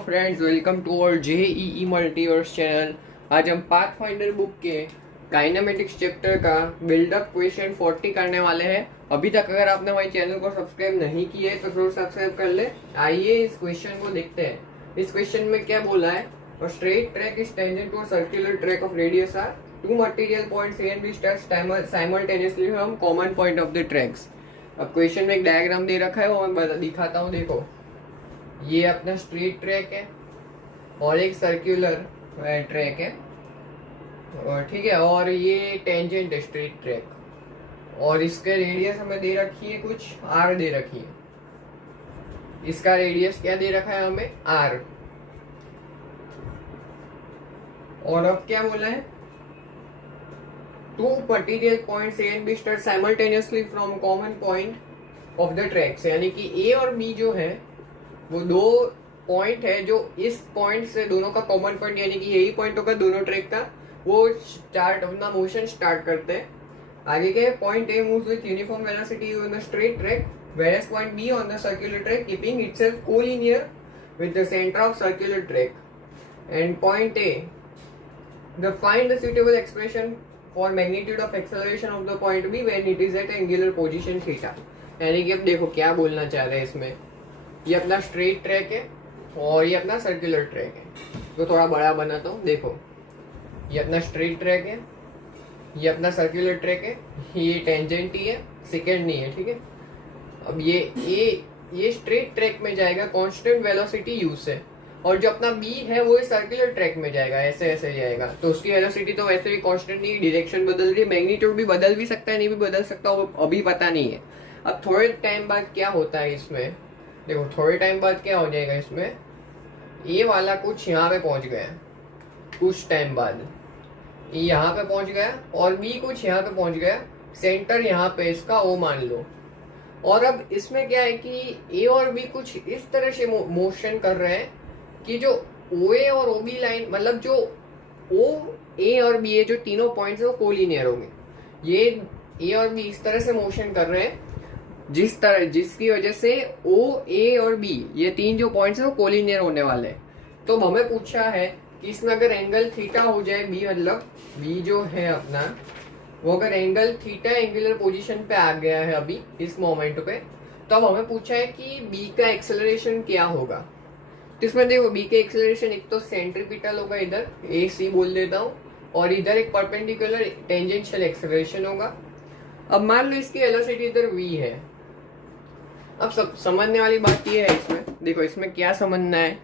Friends, welcome to our JEE multiverse channel. आज हम pathfinder book के काइनेमेटिक्स चैप्टर का बिल्डअप क्वेश्चन 40 करने वाले हैं। अभी तक अगर आपने हमारे चैनल को सब्सक्राइब नहीं किया है तो जरूर सब्सक्राइब कर ले। आइए इस क्वेश्चन को देखते हैं। इस क्वेश्चन में क्या बोला है? A straight track is tangent to a circular track of radius r. Two material points A and B start simultaneously from common point of the tracks. अब क्वेश्चन में एक डायग्राम दे रखा है, वो मैं दिखाता हूँ। देखो, ये अपना स्ट्रेट ट्रैक है और एक सर्कुलर ट्रैक है, और ठीक है, और ये टेंजेंट है स्ट्रेट ट्रैक, और इसके रेडियस हमें दे रखी है कुछ r दे रखी है। इसका रेडियस क्या दे रखा है हमें? r। और अब क्या बोला है? Two material points A and B start simultaneously from common point of the track. यानी कि ए और बी जो है वो दो पॉइंट है जो इस पॉइंट से दोनों का कॉमन पॉइंट, यानी कि यही पॉइंट होगा दोनों ट्रैक का, वो स्टार्ट अपना मोशन स्टार्ट करते हैं। आगे के point A moves with uniform velocity on the straight track, whereas point B on the circular track keeping itself collinear with the center of circular track. And point A, the find the suitable expression for magnitude of acceleration of the point B when it is at angular position theta. यानी कि अब देखो क्या बोलना चाह रहे हैं इसमें। ये अपना स्ट्रेट ट्रैक है और ये अपना सर्कुलर ट्रैक है। तो थोड़ा बड़ा बनाता हूँ। देखो, ये अपना स्ट्रेट ट्रैक है, ये अपना सर्कुलर ट्रैक है, ये टेंजेंट ही है, सेकेंड नहीं है, ठीक है। अब ये स्ट्रेट ट्रैक में जाएगा कांस्टेंट वेलोसिटी u से, और जो अपना b है वो सर्कुलर ट्रैक में जाएगा, ऐसे ऐसे जाएगा। तो उसकी वेलोसिटी तो वैसे भी कांस्टेंट नहीं, डायरेक्शन बदल रही है, मैग्नीट्यूड भी बदल भी सकता है, नहीं भी बदल सकता, वो अभी पता नहीं है। अब थोड़े टाइम बाद क्या होता है इसमें, देखो थोड़े टाइम बाद क्या हो जाएगा इसमें, ये वाला कुछ यहाँ पे पहुंच गया, कुछ टाइम बाद ये यहाँ पे पहुंच गया, और बी कुछ यहाँ पे पहुंच गया, सेंटर यहाँ पे इसका ओ मान लो। और अब इसमें क्या है कि ए और बी कुछ इस तरह से मोशन कर रहे हैं कि जो ओ ए और ओ बी लाइन, मतलब जो ओ ए और बी, जो तीनों पॉइंट्स है वो कोलिनियर होंगे। ये ए और बी इस तरह से मोशन कर रहे हैं जिसकी वजह से ओ ए और बी, ये तीन जो पॉइंट्स है वो कोलिनियर होने वाले हैं। तो हमें पूछा है कि इसमें अगर एंगल थीटा हो जाए, बी मतलब बी जो है अपना, वो अगर एंगल थीटा एंगुलर पोजीशन पे आ गया है अभी इस मोमेंट पे, तो अब हमें पूछा है कि बी का एक्सेलरेशन क्या होगा। तो इसमें देखो, बी का एक्सेलरेशन एक तो सेंट्रीपिटल होगा, इधर ए सी बोल देता हूँ, और इधर एक परपेंडिकुलर टेंजेंशियल एक्सेलरेशन होगा। अब मान लो इसकी वेलोसिटी इधर v है। अब सब समझने वाली बात ये है इसमें, देखो इसमें क्या समझना है,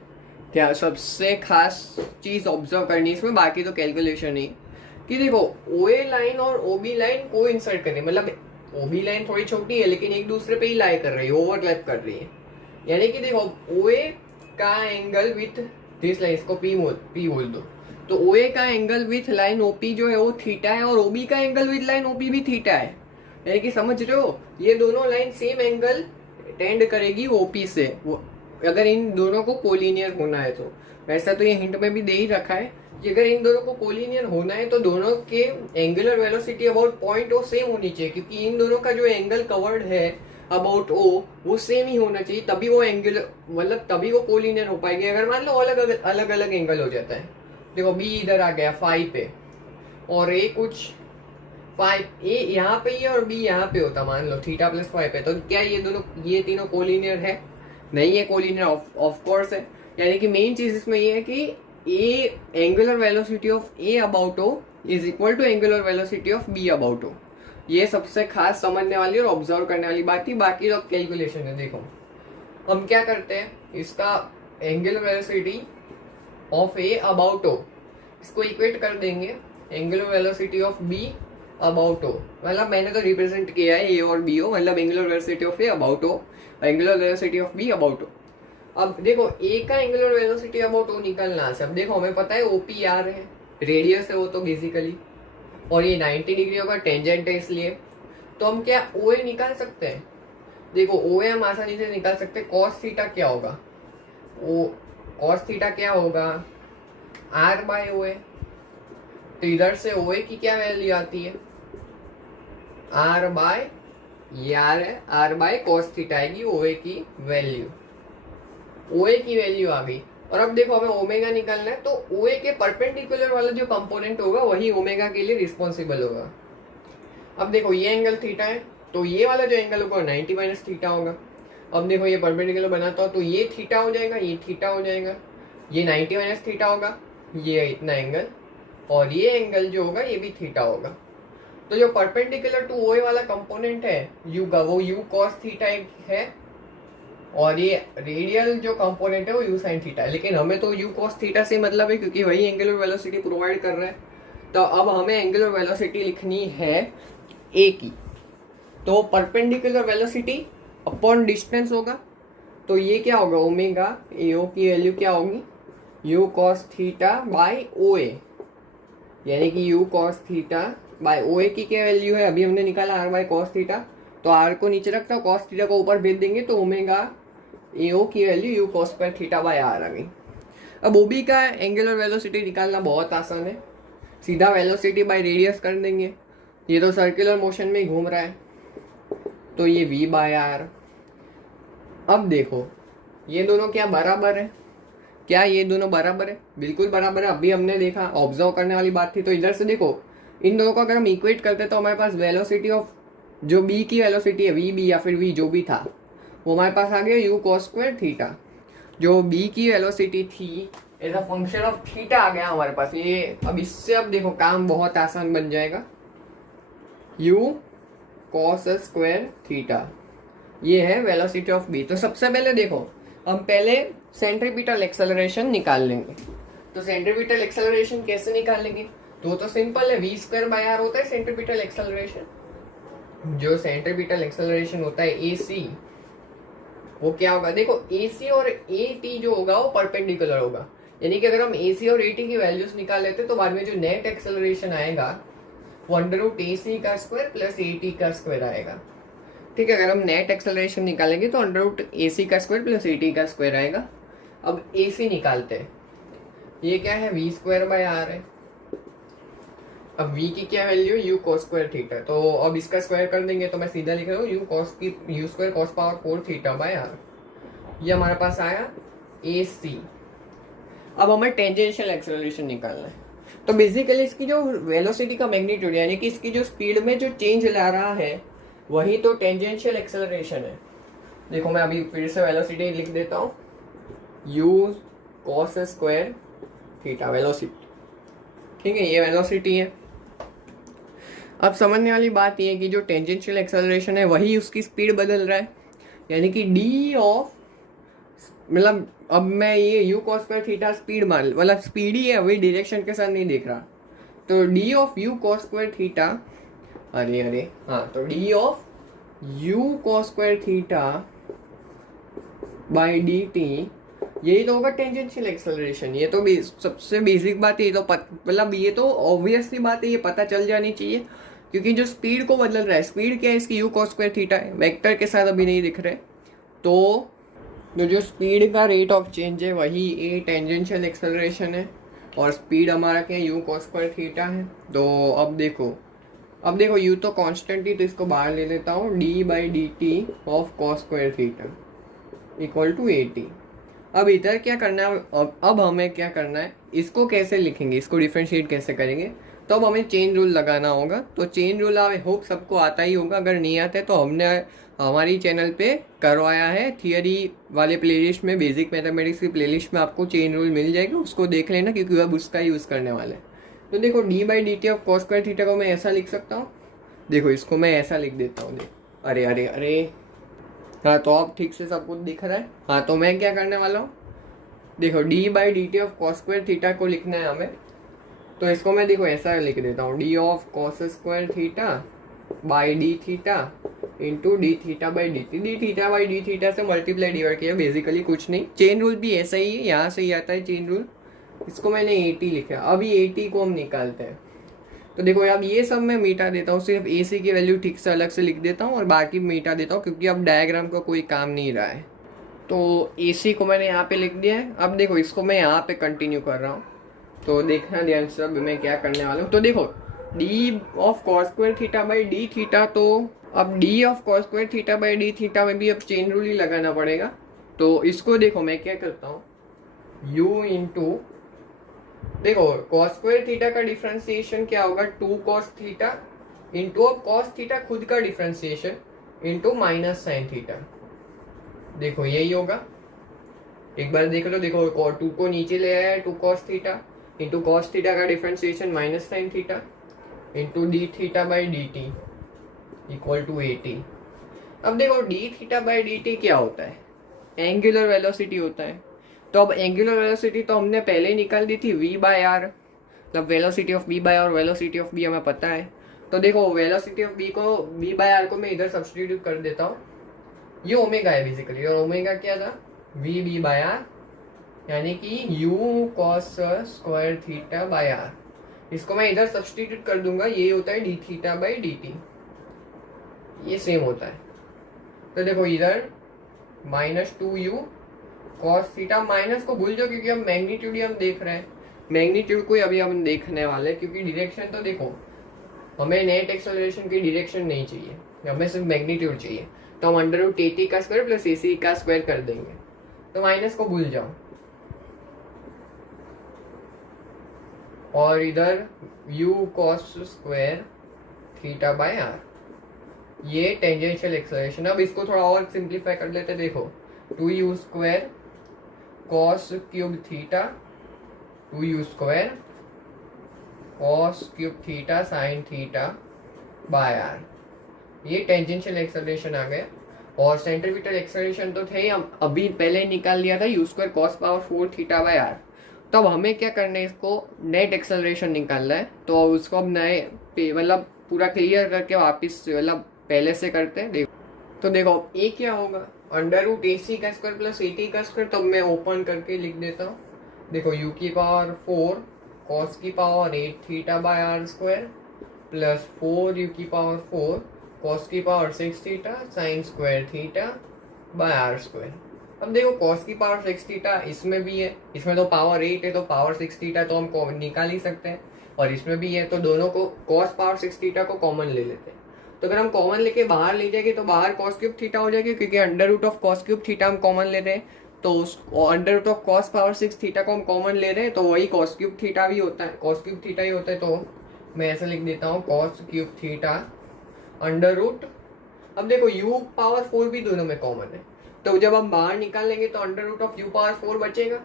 क्या सबसे खास चीज ऑब्जर्व करनी है इसमें, बाकी तो कैलकुलेशन ही, कि देखो ओ ए लाइन और ओ बी लाइन को इंसर्ट करनी, मतलब ओ बी लाइन थोड़ी छोटी है लेकिन एक दूसरे पे ही लाई कर रही है, ओवरलैप कर रही है। यानी कि देखो ओ ए का एंगल विथ दिस लाइन, इसको पी बोल दो, तो ओ ए का एंगल विथ लाइन ओपी जो है वो थीटा है, और ओबी का एंगल विथ लाइन ओपी भी थीटा है। यानी कि समझ रहे हो, ये दोनों लाइन सेम एंगल टेंड करेगी ओपी से, अगर इन दोनों को कोलिनियर होना है तो। वैसा तो ये हिंट में भी दे ही रखा है कि अगर इन दोनों को कोलिनियर होना है तो दोनों के angular velocity about point O same होनी चाहिए, क्योंकि इन दोनों का जो एंगल कवर्ड है अबाउट ओ वो सेम ही होना चाहिए, तभी वो एंगुलर, मतलब तभी वो कोलिनियर हो पाएगी। अगर मान लो अलग अलग एंगल हो जाता है, देखो बी इधर आ गया 5 पे और ए कुछ 5, ए यहाँ पे ही और बी यहाँ पे होता, मान लो थीटा प्लस 5 है, तो क्या ये तीनों कोलिनियर है? नहीं है कोलिनियर, ऑफ कोर्स है। यानी कि मेन चीज इसमें ये है कि A angular velocity of A about O is equal to angular velocity of B about O. ये सबसे खास समझने वाली और ऑब्जर्व करने वाली बात थी, बाकी तो कैलकुलेशन है। देखो हम क्या करते हैं, इसका angular velocity of A about O, इसको इक्वेट कर देंगे angular velocity of B about O, मतलब मैंने तो रिप्रेजेंट किया है ए और बी ओ, मतलब angular velocity of A about O, angular velocity of B about O. अब देखो ए का एंगुलर वेलोसिटी अबाउट ओ निकलना है। अब देखो हमें पता है ओपी आर है, रेडियस है वो तो बेसिकली, और ये 90 डिग्री होगा, टेंजेंट है इसलिए। तो हम क्या ओ ए निकाल सकते हैं? देखो ओ ए हम आसानी से निकाल सकते हैं। कॉस थीटा क्या होगा? कॉस थीटा क्या होगा? आर बाय ओ ए। तो इधर से ओ ए की क्या वैल्यू आती है? आर बाय, ये आर है, आर बाय कॉस थीटा आएगी ओ ए की वैल्यू। ओ ए की वैल्यू आ गई। और अब देखो हमें ओमेगा निकालना है, तो ओ ए के परपेंडिकुलर वाला जो कंपोनेंट होगा वही ओमेगा के लिए रिस्पॉन्सिबल होगा। अब देखो ये एंगल थीटा है, तो ये वाला जो एंगल होगा 90 माइनस थीटा होगा। अब देखो ये परपेंडिकुलर बनाता हो तो ये थीटा हो जाएगा, ये थीटा हो जाएगा, ये 90 माइनस थीटा होगा, ये इतना एंगल, और ये एंगल जो होगा ये भी थीटा होगा। तो जो परपेंडिकुलर टू ओ ए वाला कंपोनेंट है यू का, वो यू कॉस थीटा है, और ये रेडियल जो कंपोनेंट है वो यू साइन थीटा है। लेकिन हमें तो यू कॉस थीटा से मतलब है क्योंकि वही एंगुलर वेलोसिटी प्रोवाइड कर रहा है। तो अब हमें एंगुलर वेलोसिटी लिखनी है ए की, तो परपेंडिकुलर वेलोसिटी अपॉन डिस्टेंस होगा, तो ये क्या होगा ओमेगा ए ओ की वैल्यू क्या होगी u cos theta by O A, यानी कि u cos theta by O A की क्या वैल्यू है अभी हमने निकाला आर बाई कॉस थीटा, तो आर को नीचे रखता हूँ, कॉस थीटा को ऊपर भेज देंगे, तो ओमेगा ए ओ की value u cos square theta by r आ गई। अब ओबी का एंगुलर वेलोसिटी निकालना बहुत आसान है, सीधा वेलोसिटी बाई रेडियस कर देंगे। ये तो सर्कुलर मोशन में ही घूम रहा है, तो ये v बाय आर। अब देखो ये दोनों क्या बराबर है, क्या ये दोनों बराबर है? बिल्कुल बराबर है। अभी हमने देखा, ऑब्जर्व करने वाली बात थी। तो इधर से देखो इन दोनों को अगर हम इक्वेट करते तो हमारे पास वेलोसिटी ऑफ जो बी की वेलोसिटी है वी बी या फिर वी जो भी था वो हमारे पास आ गया यू कॉस स्क्वायर थीटा। जो बी की वेलोसिटी थी as a function of theta आ गया हमारे पास। ये अब इससे अब देखो काम बहुत आसान बन जाएगा, यू कॉस स्क्वायर थीटा, ये है वेलोसिटी ऑफ बी। तो सबसे पहले देखो हम पहले सेंट्रीपिटल एक्सेलरेशन निकाल लेंगे। तो सेंट्रीपिटल एक्सेलरेशन कैसे निकालेंगे? तो सिंपल है, वी स्क्वायर बाय आर होता है सेंट्रीपिटल एक्सेलरेशन। जो सेंट्रीपिटल एक्सेलरेशन होता है ए सी, वो क्या होगा देखो, ए सी और ए टी जो होगा वो परपेंडिकुलर होगा, यानी कि अगर हम ए सी और ए टी की वैल्यूज निकाल लेते तो बाद में जो नेट एक्सेलरेशन आएगा वो अंडर रूट ए सी का स्क्वायर प्लस ए टी का स्क्वायर आएगा। ठीक है, अगर हम नेट एक्सेलरेशन निकालेंगे तो अंडर रूट ए सी का स्क्वायर प्लस ए टी का स्क्वायर आएगा। अब ए सी निकालते हैं, ये क्या है वी स्क्वायर बाय आर है। अब v की क्या value u cos square theta, तो अब इसका स्क्वायर कर देंगे तो मैं सीधा लिख रहा हूँ U square cos power 4 theta by R. ये हमारे पास आया ए सी। अब हमें टेंजेंशियल एक्सेलरेशन निकालना है। तो बेसिकली इसकी जो वेलोसिटी का मैग्नीट्यूड यानी कि इसकी जो स्पीड में जो चेंज ला रहा है वही तो टेंजेंशियल एक्सेलरेशन है। देखो मैं अभी फिर से वेलोसिटी लिख देता हूँ, you cos square theta velocity. ठीक है, ये वेलोसिटी है। अब समझने वाली बात ये है कि जो टेंजेंशियल एक्सेलरेशन है वही उसकी स्पीड बदल रहा है, यानी कि डी ऑफ, मतलब अब मैं ये you cos square theta speed मान, मतलब स्पीड ही है, वही डायरेक्शन के साथ नहीं देख रहा। तो D of you cos square theta, अरे हाँ, तो D of you cos square theta by D T, यही तो होगा टेंजेंशियल एक्सेलरेशन। ये तो सबसे बेसिक बात है, ये तो मतलब ये तो ऑब्वियस सी बात है, ये पता चल जानी चाहिए, क्योंकि जो स्पीड को बदल रहा है, स्पीड क्या है इसकी यू कॉस स्क्वायर थीटा है, वेक्टर के साथ अभी नहीं दिख रहे। तो जो स्पीड का रेट ऑफ चेंज है वही ए टेंजेंशियल एक्सेलरेशन है, और स्पीड हमारा क्या है यू कॉस स्क्वायर थीटा है। तो अब देखो यू तो कांस्टेंट ही, तो इसको बाहर ले लेता हूँ, D by D T of cos square theta equal to A T. अब इधर क्या करना है, अब हमें क्या करना है, इसको कैसे लिखेंगे, इसको डिफ्रेंशिएट कैसे करेंगे, तो अब हमें चेन रूल लगाना होगा। तो चेन रूल आई होप सबको आता ही होगा, अगर नहीं आता है तो हमने हमारी चैनल पे करवाया है थियरी वाले प्लेलिस्ट में, बेसिक मैथमेटिक्स की प्लेलिस्ट में आपको चेन रूल मिल जाएगा, उसको देख लेना क्योंकि अब उसका यूज़ करने वाले हैं। तो देखो D by D T of cos square theta को मैं ऐसा लिख सकता हूँ, देखो इसको मैं ऐसा लिख देता हूँ, अरे हाँ, तो अब ठीक से सब कुछ दिख रहा है। हाँ, तो मैं क्या करने वाला हूँ, देखो D by D T of cos square theta को लिखना है हमें, तो इसको मैं देखो ऐसा लिख देता हूँ, D of cos square theta by D theta into d theta by D T. D theta by D theta से मल्टीप्लाई डिवाइड किया, बेसिकली कुछ नहीं, चेन रूल भी ऐसा ही है, यहाँ से ही आता है चेन रूल। इसको मैंने ए टी लिखा, अभी ए टी को हम निकालते हैं। तो देखो अब ये सब मैं मिटा देता हूँ, सिर्फ ए सी की वैल्यू ठीक से अलग से लिख देता हूँ और बाकी मिटा देता हूँ, क्योंकि अब डायग्राम का कोई काम नहीं रहा है। तो ए सी को मैंने यहाँ पे लिख दिया है। अब देखो इसको मैं यहाँ पे कंटिन्यू कर रहा हूँ, तो देखना ध्यान से अब मैं क्या करने वाला हूँ। तो देखो D of cos square theta by D theta, तो अब D of cos square theta by D theta में भी अब चेन रूल ही लगाना पड़ेगा। तो इसको देखो मैं क्या करता हूँ, u इंटू, देखो कॉस स्क्वायर थीटा का डिफ्रेंसिएशन क्या होगा, 2 कॉस थीटा इंटू, अब कॉस थीटा खुद का differentiation into minus sine theta, देखो यही होगा। एक बार देख लो, देखो 2 को नीचे ले आया है, 2 cos theta into cos theta का differentiation minus sine theta into d theta by D t equal to 80। अब देखो d theta by D t क्या होता है, एंगुलर वेलोसिटी होता है। तो अब एंगुलर वेलोसिटी तो हमने पहले ही निकाल दी थी, v बाय आर, मतलब velocity of v by R, velocity of b हमें पता है। तो देखो वेलोसिटी ऑफ b को, v बाय आर को मैं इधर सब्स्टिट्यूट कर देता हूँ, ये ओमेगा है बेसिकली, और ओमेगा क्या था, v बाय आर, यानी कि u cos square theta by R, इसको मैं इधर सब्स्टिट्यूट कर दूंगा, ये होता है D theta by D T, ये सेम होता है। तो देखो इधर -2u cos थीटा, माइनस को भूल जाओ क्योंकि हम मैग्नीट्यूड ही हम देख रहे हैं, मैग्नीट्यूड को ही अभी हम देखने वाले हैं, क्योंकि डायरेक्शन तो देखो हमें नेट एक्सेलरेशन की डायरेक्शन नहीं चाहिए, हमें सिर्फ मैग्नीट्यूड चाहिए। तो हम अंडर रूट AT का स्क्वायर प्लस AC का स्क्वायर कर देंगे, तो माइनस को भूल जाओ। और इधर u cos square theta by R, ये टेंजेंशियल एक्सेलरेशन। अब इसको थोड़ा और सिंप्लीफाई कर लेते, देखो 2u square cos cube theta, 2u square cos cube theta sine theta by R, ये टेंजेंशियल एक्सेलरेशन आ गया। और सेंट्रीपिटल एक्सेलरेशन तो थे ही, हम अभी पहले निकाल लिया था, u square cos power 4 theta by R. तो अब हमें क्या करना है, इसको नेट एक्सेलरेशन निकालना है, तो उसको अब नए मतलब पूरा क्लियर करके वापस मतलब पहले से करते हैं। देखो तो देखो ए क्या होगा, अंडर रूट AC का स्क्वायर प्लस AT का स्क्वायर, तब मैं ओपन करके लिख देता हूँ। देखो u की पावर 4 cos की power 8 theta by R square plus 4u की पावर 4 cos की power 6 theta sine square theta by R square. अब देखो cos की पावर 6 थीटा इसमें भी है, इसमें तो पावर 8 है, तो पावर 6 थीटा तो हम निकाल ही सकते हैं, और इसमें भी है, तो दोनों को cos पावर 6 थीटा को कॉमन ले लेते हैं। तो अगर हम कॉमन लेके बाहर ले जाएंगे तो बाहर cos क्यूब थीटा हो जाएगी, क्योंकि under root of cos cube theta हम कॉमन ले रहे हैं, तो उस under root of cos power 6 theta को हम कॉमन ले रहे हैं, तो वही cos क्यूब थीटा भी होता है, cos क्यूब थीटा ही होता है। तो मैं ऐसा लिख देता हूँ cos cube theta under root, अब देखो u पावर 4 भी दोनों में कॉमन है, तो जब हम बाहर निकाल लेंगे तो under root of u power 4 बचेगा,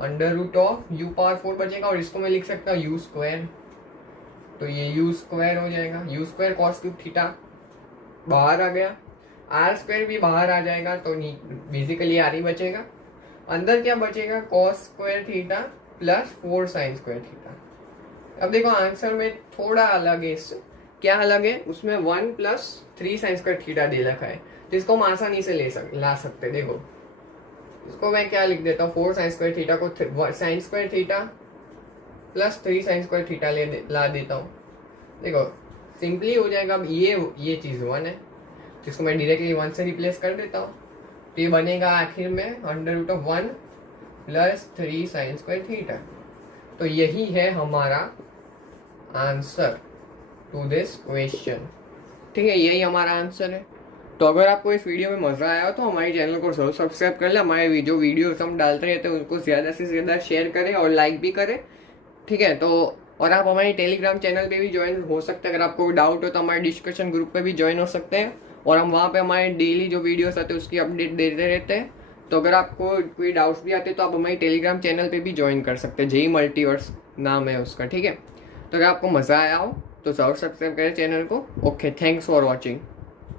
under root of u power 4 बचेगा, और इसको मैं लिख सकता हूँ u स्क्वायर, तो ये u स्क्वायर हो जाएगा, u square cos cube theta बाहर आ गया, आर स्क्वायर भी बाहर आ जाएगा, तो बेसिकली आर ही बचेगा। अंदर क्या बचेगा, cos square theta plus 4 sine square theta. अब देखो आंसर में थोड़ा अलग है, इससे क्या अलग है, उसमें 1 प्लस 3 साइन स्क्वायर थीटा दे रखा है, जिसको हम आसानी से ला सकते। देखो इसको मैं क्या लिख देता हूँ, 4 साइन स्क्वायर थीटा को sine square theta plus 3 sine square theta ला देता हूँ। देखो सिंपली हो जाएगा। अब ये चीज़ 1 है, जिसको मैं डायरेक्टली 1 से रिप्लेस कर देता हूँ, तो ये बनेगा आखिर में under root of 1 plus 3 sine square theta. तो यही है हमारा आंसर टू दिस क्वेश्चन, ठीक है, यही हमारा आंसर है। तो अगर आपको इस वीडियो में मज़ा आया हो तो हमारे चैनल को जरूर सब्सक्राइब कर ले, हमारे जो वीडियोस हम डालते रहते हैं उनको ज़्यादा से ज़्यादा शेयर करें और लाइक भी करें, ठीक है। तो और आप हमारे टेलीग्राम चैनल पे भी ज्वाइन हो सकते हैं, अगर आपको डाउट हो तो हमारे डिस्कशन ग्रुप पे भी ज्वाइन हो सकते हैं, और हम वहाँ पे हमारे डेली जो वीडियोस आते हैं उसकी अपडेट देते रहते हैं। तो अगर आपको कोई डाउट्स भी आते हैं तो आप हमारे टेलीग्राम चैनल पे भी ज्वाइन कर सकते हैं, जेई मल्टीवर्स नाम है उसका, ठीक है। तो अगर आपको मज़ा आया हो तो ज़रूर सब्सक्राइब करें चैनल को। Okay, thanks for watching.